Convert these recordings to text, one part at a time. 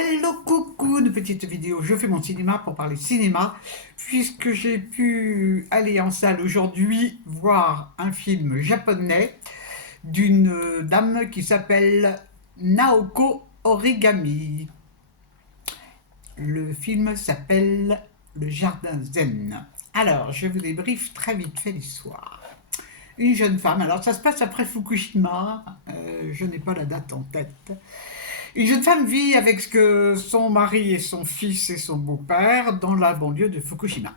Hello, coucou, une petite vidéo. Je fais mon cinéma pour parler cinéma, puisque j'ai pu aller en salle aujourd'hui voir un film japonais d'une dame qui s'appelle Naoko Origami. Le film s'appelle Le Jardin Zen. Alors, je vous débriefe très vite fait l'histoire. Une jeune femme, alors ça se passe après Fukushima, je n'ai pas la date en tête. Une jeune femme vit avec son mari et son fils et son beau-père dans la banlieue de Fukushima.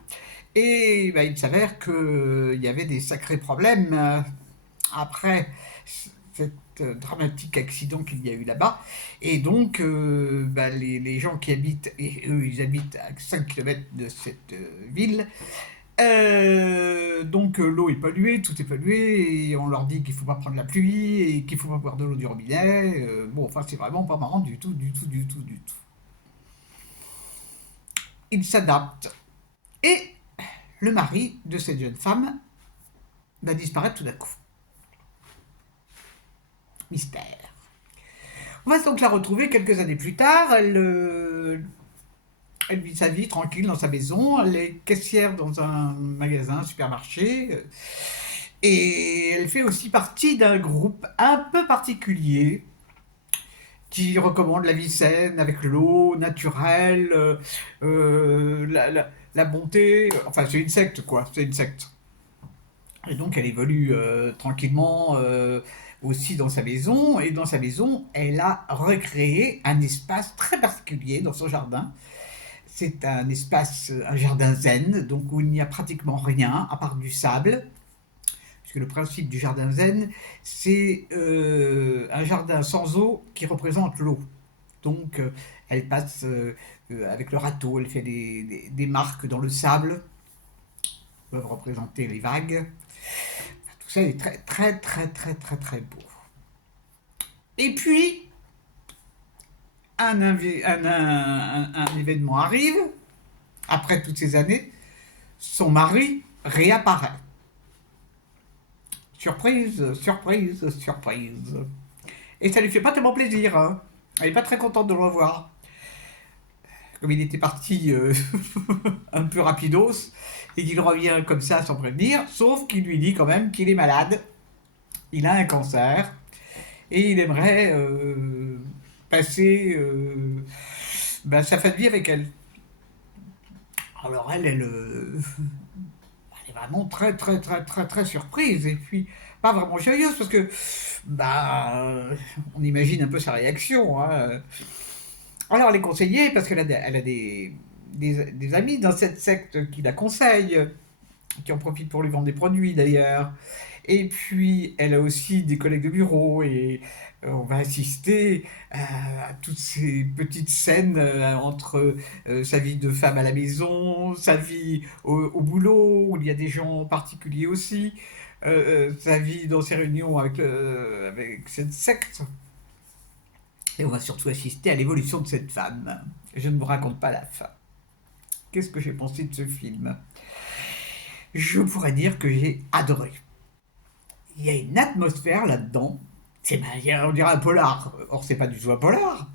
Et il s'avère qu'il y avait des sacrés problèmes après cet dramatique accident qu'il y a eu là-bas. Et donc, les gens qui habitent, et eux ils habitent à 5 km de cette ville, donc l'eau est polluée, tout est pollué, et on leur dit qu'il ne faut pas prendre la pluie, et qu'il ne faut pas boire de l'eau du robinet. Bon, enfin, c'est vraiment pas marrant du tout, du tout, du tout, du tout. Ils s'adaptent. Et le mari de cette jeune femme va disparaître tout d'un coup. Mystère. On va donc la retrouver quelques années plus tard. Elle vit sa vie tranquille dans sa maison, elle est caissière dans un magasin, un supermarché, et elle fait aussi partie d'un groupe un peu particulier qui recommande la vie saine avec l'eau naturelle, la bonté, enfin c'est une secte quoi, c'est une secte. Et donc elle évolue tranquillement aussi dans sa maison, et dans sa maison elle a recréé un espace très particulier dans son jardin. C'est un espace, un jardin zen, donc où il n'y a pratiquement rien à part du sable. Puisque le principe du jardin zen, c'est un jardin sans eau qui représente l'eau. Donc elle passe avec le râteau, elle fait des marques dans le sable, qui peuvent représenter les vagues. Tout ça est très très très très très très beau. Et puis, un événement arrive, après toutes ces années, son mari réapparaît. Surprise, surprise, surprise. Et ça lui fait pas tellement plaisir, hein. Elle est pas très contente de le revoir. Comme il était parti un peu rapidos, et qu'il revient comme ça sans prévenir, sauf qu'il lui dit quand même qu'il est malade, il a un cancer, et il aimerait passer sa fin de vie avec elle. Alors elle est vraiment très très très très très surprise, et puis pas vraiment joyeuse, parce que on imagine un peu sa réaction, hein. Alors elle est conseillée, parce elle a des amis dans cette secte qui la conseillent, qui en profitent pour lui vendre des produits d'ailleurs. Et puis elle a aussi des collègues de bureau, et on va assister à toutes ces petites scènes entre sa vie de femme à la maison, sa vie au boulot, où il y a des gens particuliers aussi, sa vie dans ses réunions avec cette secte. Et on va surtout assister à l'évolution de cette femme. Je ne vous raconte pas la fin. Qu'est-ce que j'ai pensé de ce film? Je pourrais dire que j'ai adoré. Il y a une atmosphère là-dedans. On dirait un polar. Or, c'est pas du tout un polar.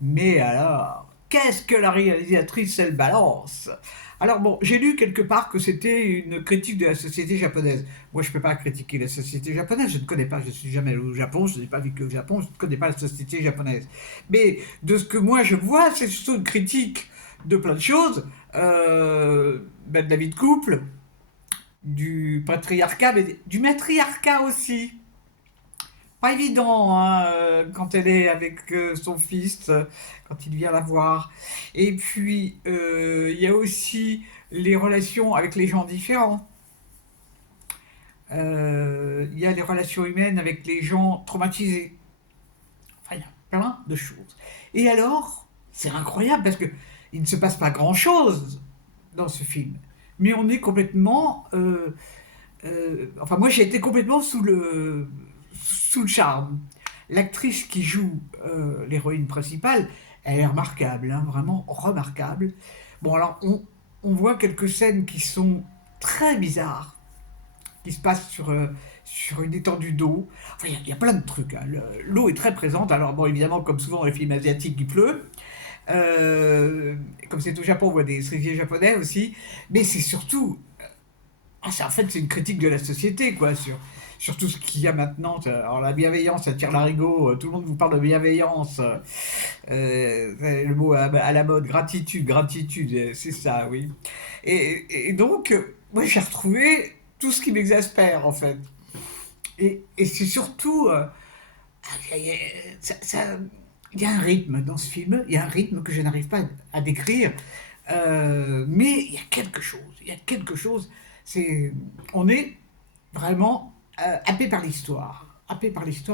Mais alors, qu'est-ce que la réalisatrice, elle balance? Alors bon, j'ai lu quelque part que c'était une critique de la société japonaise. Moi, je ne peux pas critiquer la société japonaise, je ne connais pas, je ne suis jamais allé au Japon, je n'ai pas vécu au Japon, je ne connais pas la société japonaise. Mais de ce que moi je vois, c'est surtout une critique de plein de choses, de la vie de couple, du patriarcat, mais du matriarcat aussi. Pas évident, hein, quand elle est avec son fils, quand il vient la voir. Et puis, il y a aussi les relations avec les gens différents. Il y a les relations humaines avec les gens traumatisés. Enfin, il y a plein de choses. Et alors, c'est incroyable, parce que il ne se passe pas grand-chose dans ce film. Mais on est complètement... enfin, moi, j'ai été complètement sous le charme. L'actrice qui joue l'héroïne principale, elle est remarquable, hein, vraiment remarquable. Bon, alors, on voit quelques scènes qui sont très bizarres, qui se passent sur une étendue d'eau. Enfin, il y a plein de trucs, hein. L'eau est très présente. Alors, bon, évidemment, comme souvent dans les films asiatiques, il pleut. Euh, Comme c'est au Japon, on voit des cerisiers japonais aussi. Mais c'est surtout en fait, c'est une critique de la société, quoi, sur tout ce qu'il y a maintenant. Alors, la bienveillance, ça tire l'arigot, tout le monde vous parle de bienveillance. Le mot à la mode, gratitude, gratitude, c'est ça, oui. Et donc, moi, j'ai retrouvé tout ce qui m'exaspère, en fait. Et c'est surtout. Il y a- il y a un rythme dans ce film, il y a un rythme que je n'arrive pas à décrire, mais il y a quelque chose, il y a quelque chose, c'est, on est vraiment happé par l'histoire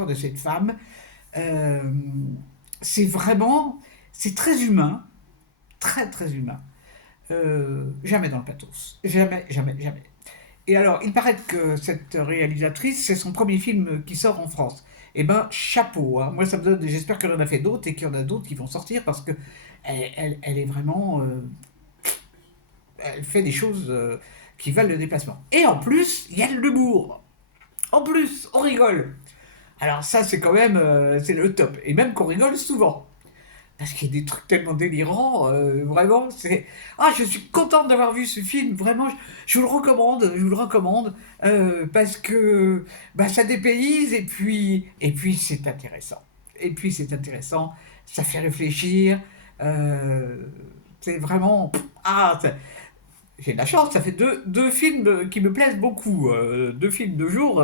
de cette femme. Euh, c'est vraiment, c'est très humain, très très humain. Jamais dans le pathos, jamais, jamais, jamais. Et alors, il paraît que cette réalisatrice, c'est son premier film qui sort en France. Eh ben, chapeau, hein. Moi, ça me donne. J'espère qu'elle en a fait d'autres et qu'il y en a d'autres qui vont sortir parce que elle est vraiment. Elle fait des choses qui valent le déplacement. Et en plus, il y a de l'humour. En plus, on rigole. Alors ça, c'est quand même, c'est le top. Et même qu'on rigole souvent. Parce qu'il y a des trucs tellement délirants, vraiment, c'est... Ah, je suis contente d'avoir vu ce film, vraiment, je vous le recommande, je vous le recommande, parce que bah, ça dépayse, et puis c'est intéressant. Et puis c'est intéressant, ça fait réfléchir, euh, c'est vraiment... Ah, j'ai de la chance, ça fait deux films qui me plaisent beaucoup, deux films de jour,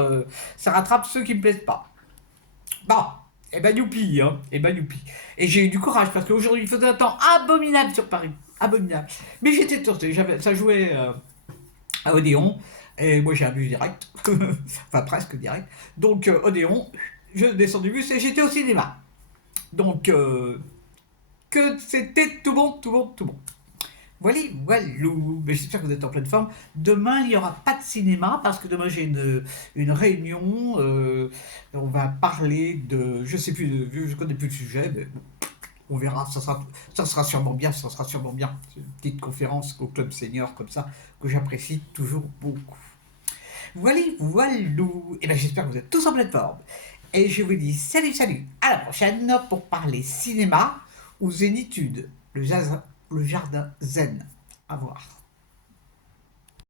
ça rattrape ceux qui me plaisent pas. Bon, eh ben youpi, hein, eh ben youpi. Et j'ai eu du courage parce qu'aujourd'hui il faisait un temps abominable sur Paris, abominable. Mais j'étais tenté, ça jouait à Odéon, et moi j'ai un bus direct, enfin presque direct. Donc Odéon, je descends du bus et j'étais au cinéma. Donc que c'était tout bon, tout bon, tout bon. Voilà, voilou. Mais j'espère que vous êtes en pleine forme. Demain, il n'y aura pas de cinéma parce que demain j'ai une réunion. On va parler de. Je sais plus, je connais plus le sujet, mais bon, on verra. Ça sera sûrement bien. Ça sera sûrement bien. C'est une petite conférence au club senior comme ça que j'apprécie toujours beaucoup. Voilà, voilou. Et bien j'espère que vous êtes tous en pleine forme. Et je vous dis salut, salut. À la prochaine pour parler cinéma ou zénitude. Le jardin zen. À voir.